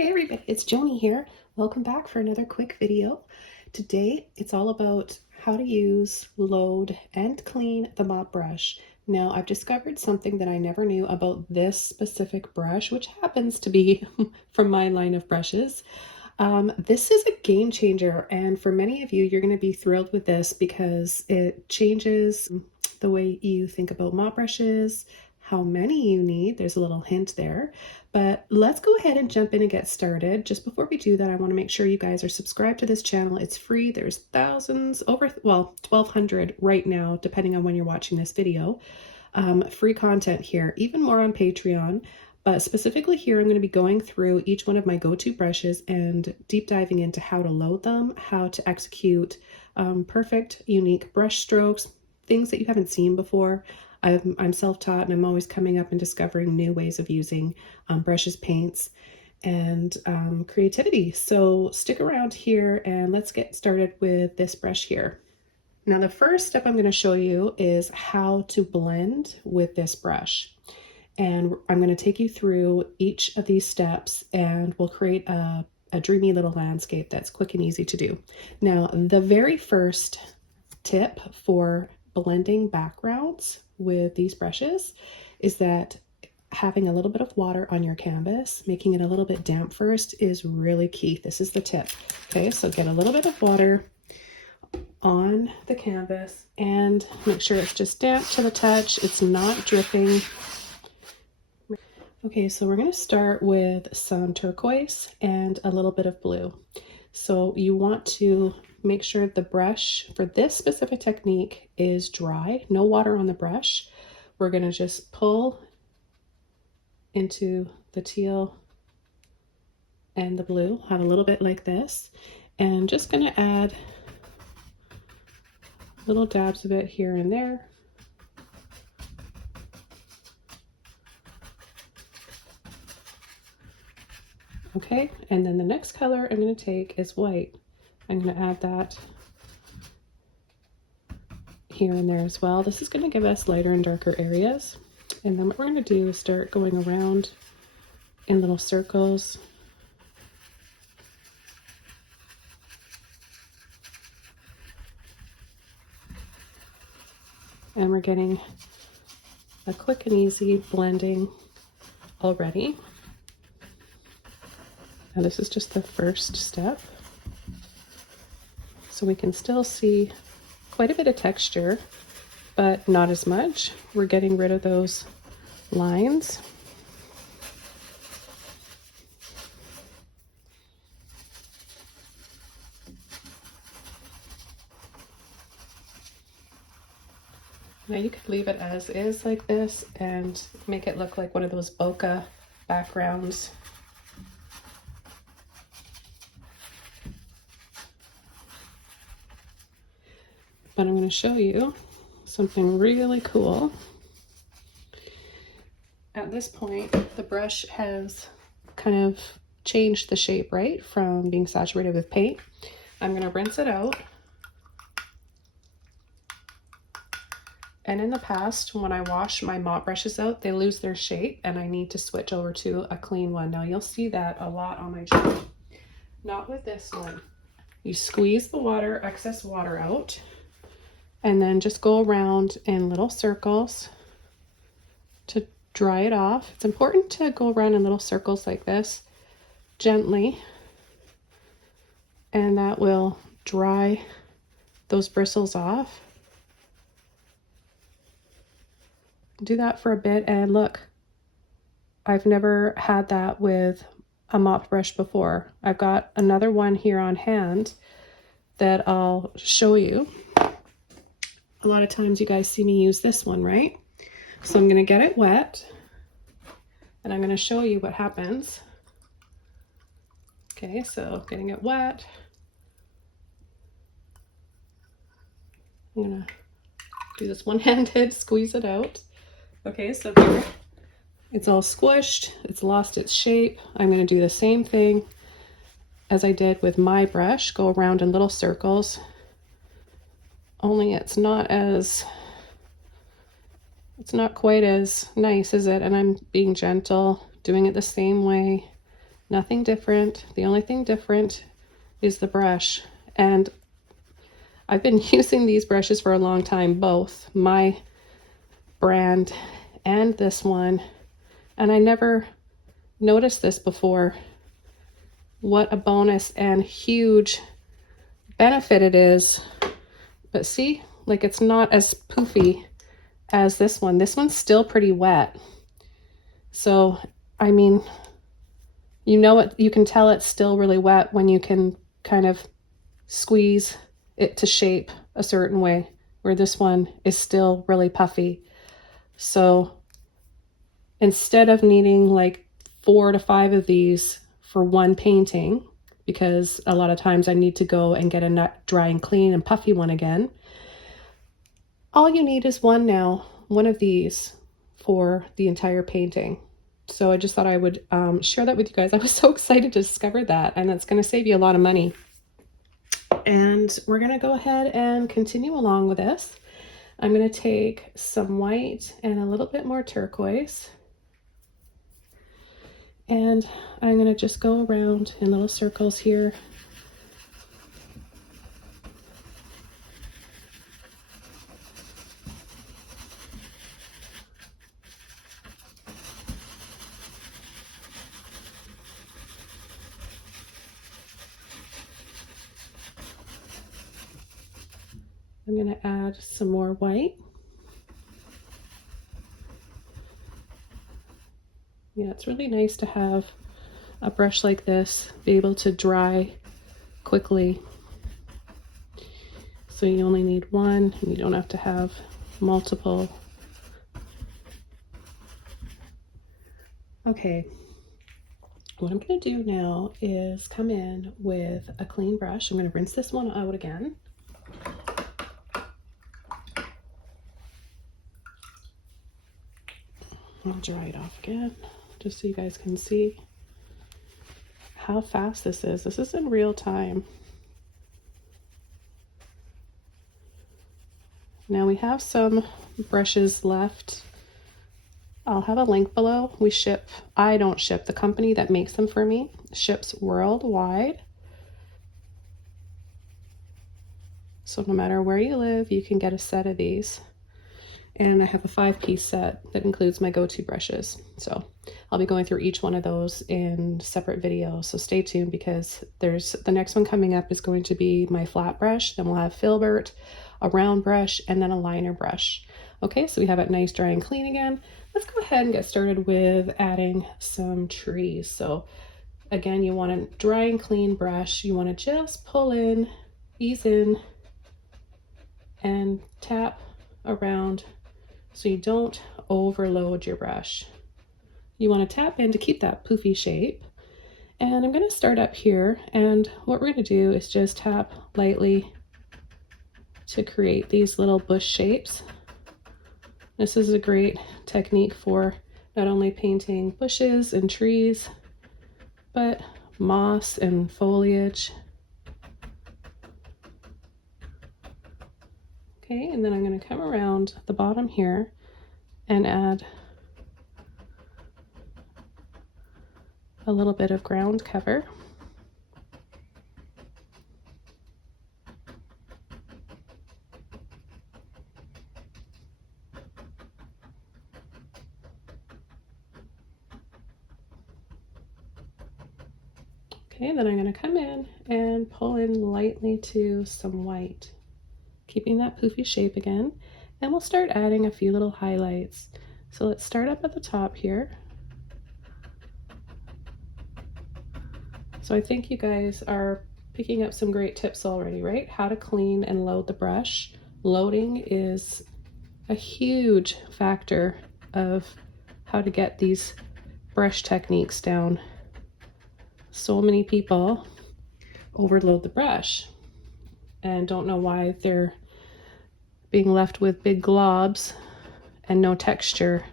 Hi everybody, it's Joni here. Welcome back for another quick video. Today it's all about how to use, load, and clean the mop brush. Now I've discovered something that I never knew about this specific brush, which happens to be from my line of brushes. This is a game changer, and for many of you, you're going to be thrilled with this because it changes the way you think about mop brushes, how many you need. There's a little hint there, but let's go ahead and jump in and get started. Just before we do that, I want to make sure you guys are subscribed to this channel. It's free. There's thousands, over, well, 1,200 right now, depending on when you're watching this video. Free content here, even more on Patreon. But specifically here, I'm going to be going through each one of my go-to brushes and deep diving into how to load them, how to execute perfect, unique brush strokes, things that you haven't seen before. I'm self-taught and I'm always coming up and discovering new ways of using brushes, paints, and creativity. So stick around here and let's get started with this brush here. Now the first step I'm going to show you is how to blend with this brush. And I'm going to take you through each of these steps and we'll create a dreamy little landscape that's quick and easy to do. Now, the very first tip for blending backgrounds with these brushes is that having a little bit of water on your canvas, making it a little bit damp first, is really key. This is the tip. Okay, so get a little bit of water on the canvas and make sure it's just damp to the touch. It's not dripping. Okay, so we're going to start with some turquoise and a little bit of blue. So you want to make sure the brush for this specific technique is dry, no water on the brush. We're going to just pull into the teal and the blue, have a little bit like this, and just going to add little dabs of it here and there. Okay, and then the next color I'm going to take is white. I'm going to add that here and there as well. This is going to give us lighter and darker areas. And then what we're going to do is start going around in little circles. And we're getting a quick and easy blending already. Now this is just the first step. So we can still see quite a bit of texture, but not as much. We're getting rid of those lines. Now you could leave it as is like this and make it look like one of those bokeh backgrounds. But I'm going to show you something really cool. At this point, the brush has kind of changed the shape, right, from being saturated with paint. I'm going to rinse it out. And in the past, when I wash my mop brushes out, they lose their shape and I need to switch over to a clean one. Now you'll see that a lot on my channel. Not with this one. You squeeze the water, excess water out, and then just go around in little circles to dry it off. It's important to go around in little circles like this, gently, and that will dry those bristles off. Do that for a bit, and look, I've never had that with a mop brush before. I've got another one here on hand that I'll show you. A lot of times you guys see me use this one, right? So I'm going to get it wet and I'm going to show you what happens. Okay, so getting it wet. I'm going to do this one-handed, squeeze it out. Okay, so here it's all squished, it's lost its shape. I'm going to do the same thing as I did with my brush, go around in little circles. Only it's not quite as nice, is it? And I'm being gentle, doing it the same way Nothing different. The only thing different is the brush. And I've been using these brushes for a long time, both my brand and this one, and I never noticed this before. What a bonus and huge benefit it is. But see, like, it's not as poofy as this one. This one's still pretty wet. So, I mean, you know what, you can tell it's still really wet when you can kind of squeeze it to shape a certain way, where this one is still really puffy. So instead of needing like 4 to 5 of these for one painting, because a lot of times I need to go and get a dry and clean and puffy one again, all you need is one now, one of these for the entire painting. So I just thought I would share that with you guys. I was so excited to discover that, and it's going to save you a lot of money. And we're going to go ahead and continue along with this. I'm going to take some white and a little bit more turquoise, and I'm going to just go around in little circles here. I'm going to add some more white. Yeah, it's really nice to have a brush like this be able to dry quickly. So you only need one, and you don't have to have multiple. Okay, what I'm going to do now is come in with a clean brush. I'm going to rinse this one out again. I'll dry it off again, just so you guys can see how fast this is. This is in real time. Now we have some brushes left. I'll have a link below. I don't ship, the company that makes them for me ships worldwide. So no matter where you live, you can get a set of these. And I have a 5-piece set that includes my go-to brushes. So I'll be going through each one of those in separate videos. So stay tuned, because the next one coming up is going to be my flat brush. Then we'll have filbert, a round brush, and then a liner brush. Okay, so we have it nice, dry, and clean again. Let's go ahead and get started with adding some trees. So again, you want a dry and clean brush. You want to just pull in, ease in, and tap around so you don't overload your brush. You want to tap in to keep that poofy shape. And I'm going to start up here, and what we're going to do is just tap lightly to create these little bush shapes. This is a great technique for not only painting bushes and trees, but moss and foliage. Okay, and then I'm going to come around the bottom here and add a little bit of ground cover. Okay, then I'm going to come in and pull in lightly to some white, keeping that poofy shape again, and we'll start adding a few little highlights. So let's start up at the top here. So I think you guys are picking up some great tips already, right? How to clean and load the brush. Loading is a huge factor of how to get these brush techniques down. So many people overload the brush and don't know why they're being left with big globs and no texture.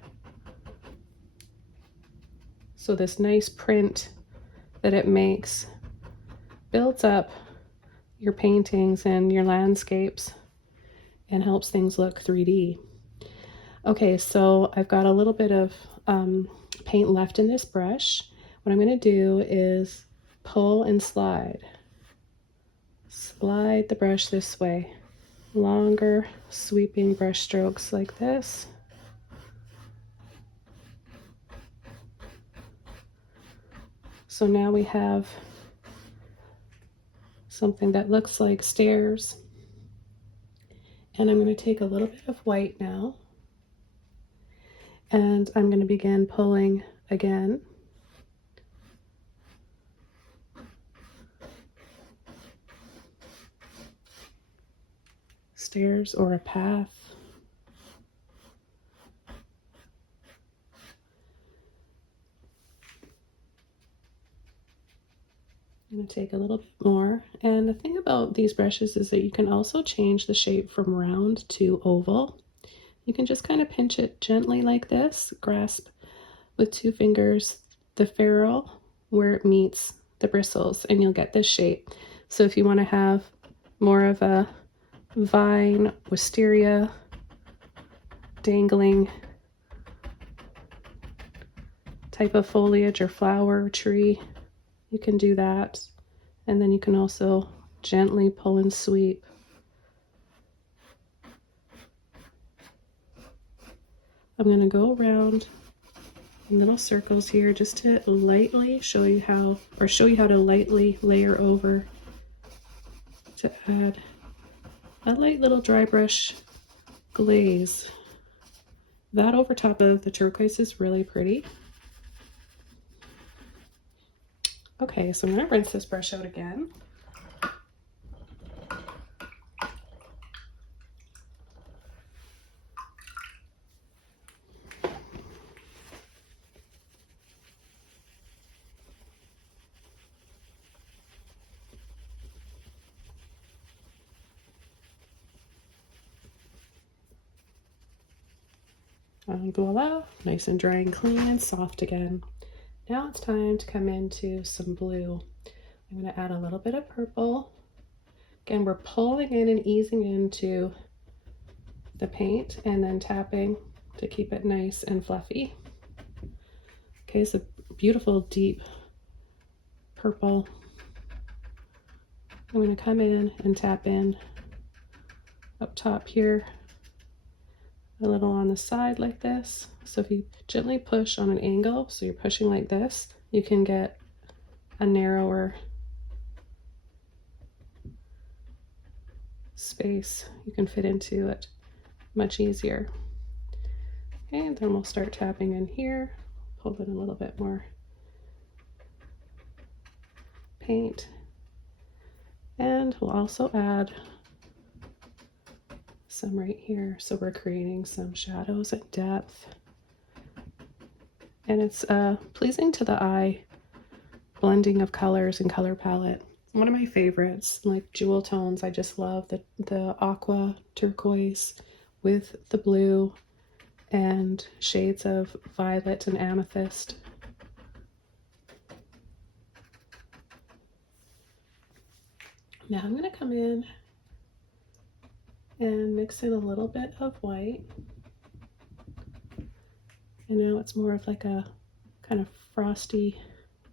So this nice print that it makes builds up your paintings and your landscapes and helps things look 3D. Okay, so I've got a little bit of paint left in this brush. what I'm going to do is pull and slide. Slide the brush this way. Longer sweeping brush strokes like this. So now we have something that looks like stairs. And I'm going to take a little bit of white now. And I'm going to begin pulling again. Stairs or a path. I'm going to take a little bit more. And the thing about these brushes is that you can also change the shape from round to oval. You can just kind of pinch it gently like this, grasp with 2 fingers the ferrule where it meets the bristles, and you'll get this shape. So if you want to have more of a vine, wisteria, dangling type of foliage or flower or tree, you can do that. And then you can also gently pull and sweep. I'm going to go around in little circles here just to lightly show you how to lightly layer over to add a light little dry brush glaze. That over top of the turquoise is really pretty. Okay, so I'm going to rinse this brush out again. Voila, nice and dry and clean and soft again. Now it's time to come into some blue. I'm going to add a little bit of purple. Again, we're pulling in and easing into the paint and then tapping to keep it nice and fluffy. Okay, it's a beautiful deep purple. I'm going to come in and tap in up top here, a little on the side like this. So if you gently push on an angle, so you're pushing like this, you can get a narrower space. You can fit into it much easier. Okay, and then we'll start tapping in here, pull in a little bit more paint, and we'll also add some right here. So we're creating some shadows and depth, and it's pleasing to the eye blending of colors and color palette. One of my favorites, like jewel tones. I just love the aqua turquoise with the blue and shades of violet and amethyst. Now I'm going to come in and mix in a little bit of white. And now it's more of like a kind of frosty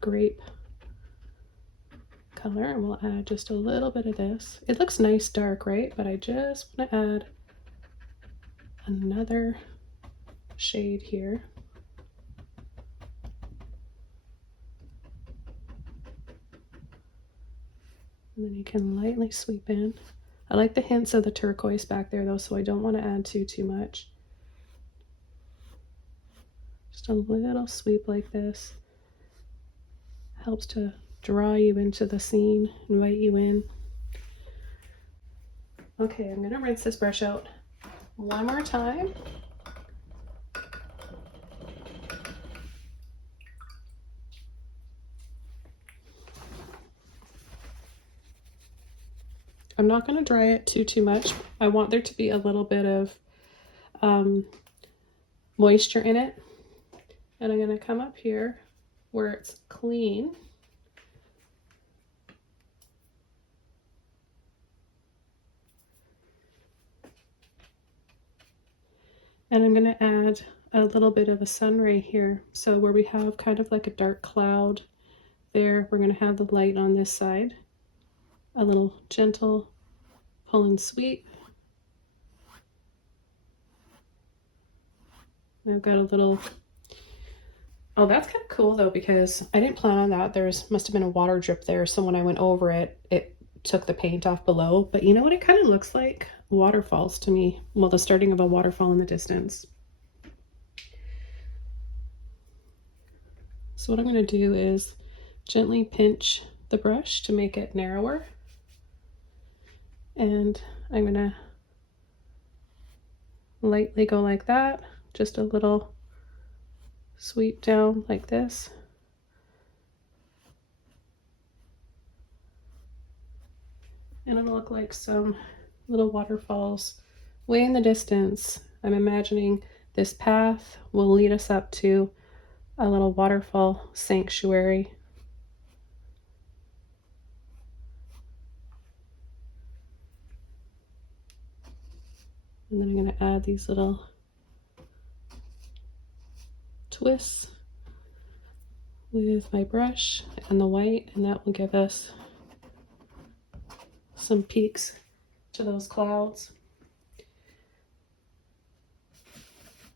grape color, and we'll add just a little bit of this. It looks nice dark, right? But I just want to add another shade here. And then you can lightly sweep in. I like the hints of the turquoise back there though, so I don't want to add too much. Just a little sweep like this helps to draw you into the scene, invite you in. Okay, I'm going to rinse this brush out one more time. I'm not going to dry it too much. I want there to be a little bit of moisture in it. And I'm going to come up here where it's clean. And I'm going to add a little bit of a sun ray here. So where we have kind of like a dark cloud there, we're going to have the light on this side. A little gentle pull and sweep. And I've got a little, oh, that's kind of cool though, because I didn't plan on that. Must have been a water drip there. So when I went over it, it took the paint off below. But you know what? It kind of looks like waterfalls to me. Well, the starting of a waterfall in the distance. So what I'm going to do is gently pinch the brush to make it narrower. And I'm going to lightly go like that. Just a little sweep down like this. And it'll look like some little waterfalls way in the distance. I'm imagining this path will lead us up to a little waterfall sanctuary. And then I'm going to add these little twists with my brush and the white, and that will give us some peaks to those clouds.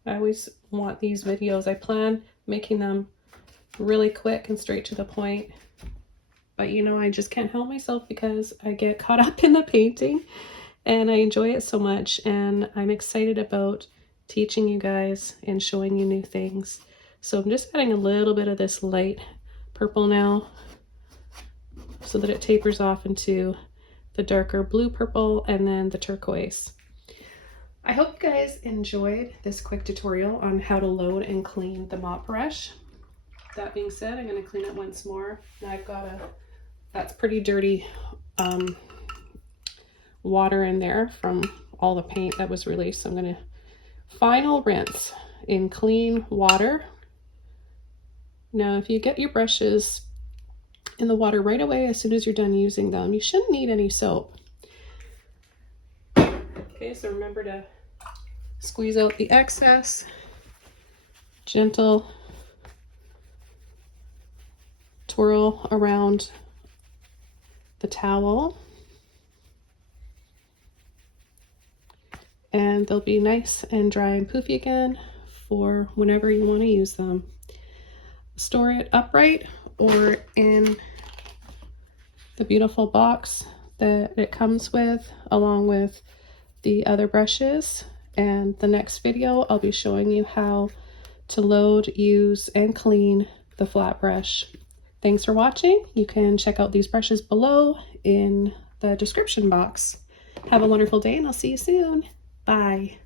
I always want these videos, I plan making them really quick and straight to the point, but you know, I just can't help myself because I get caught up in the painting and I enjoy it so much, and I'm excited about teaching you guys and showing you new things. So I'm just adding a little bit of this light purple now so that it tapers off into the darker blue purple and then the turquoise. I hope you guys enjoyed this quick tutorial on how to load and clean the mop brush. That being said, I'm going to clean it once more. Now I've got that's pretty dirty water in there from all the paint that was released. So I'm going to final rinse in clean water. Now if you get your brushes in the water right away as soon as you're done using them, you shouldn't need any soap. Okay, so remember to squeeze out the excess. Gentle twirl around the towel. And they'll be nice and dry and poofy again for whenever you want to use them. Store it upright or in the beautiful box that it comes with, along with the other brushes. And the next video, I'll be showing you how to load, use, and clean the flat brush. Thanks for watching. You can check out these brushes below in the description box. Have a wonderful day, and I'll see you soon. Bye.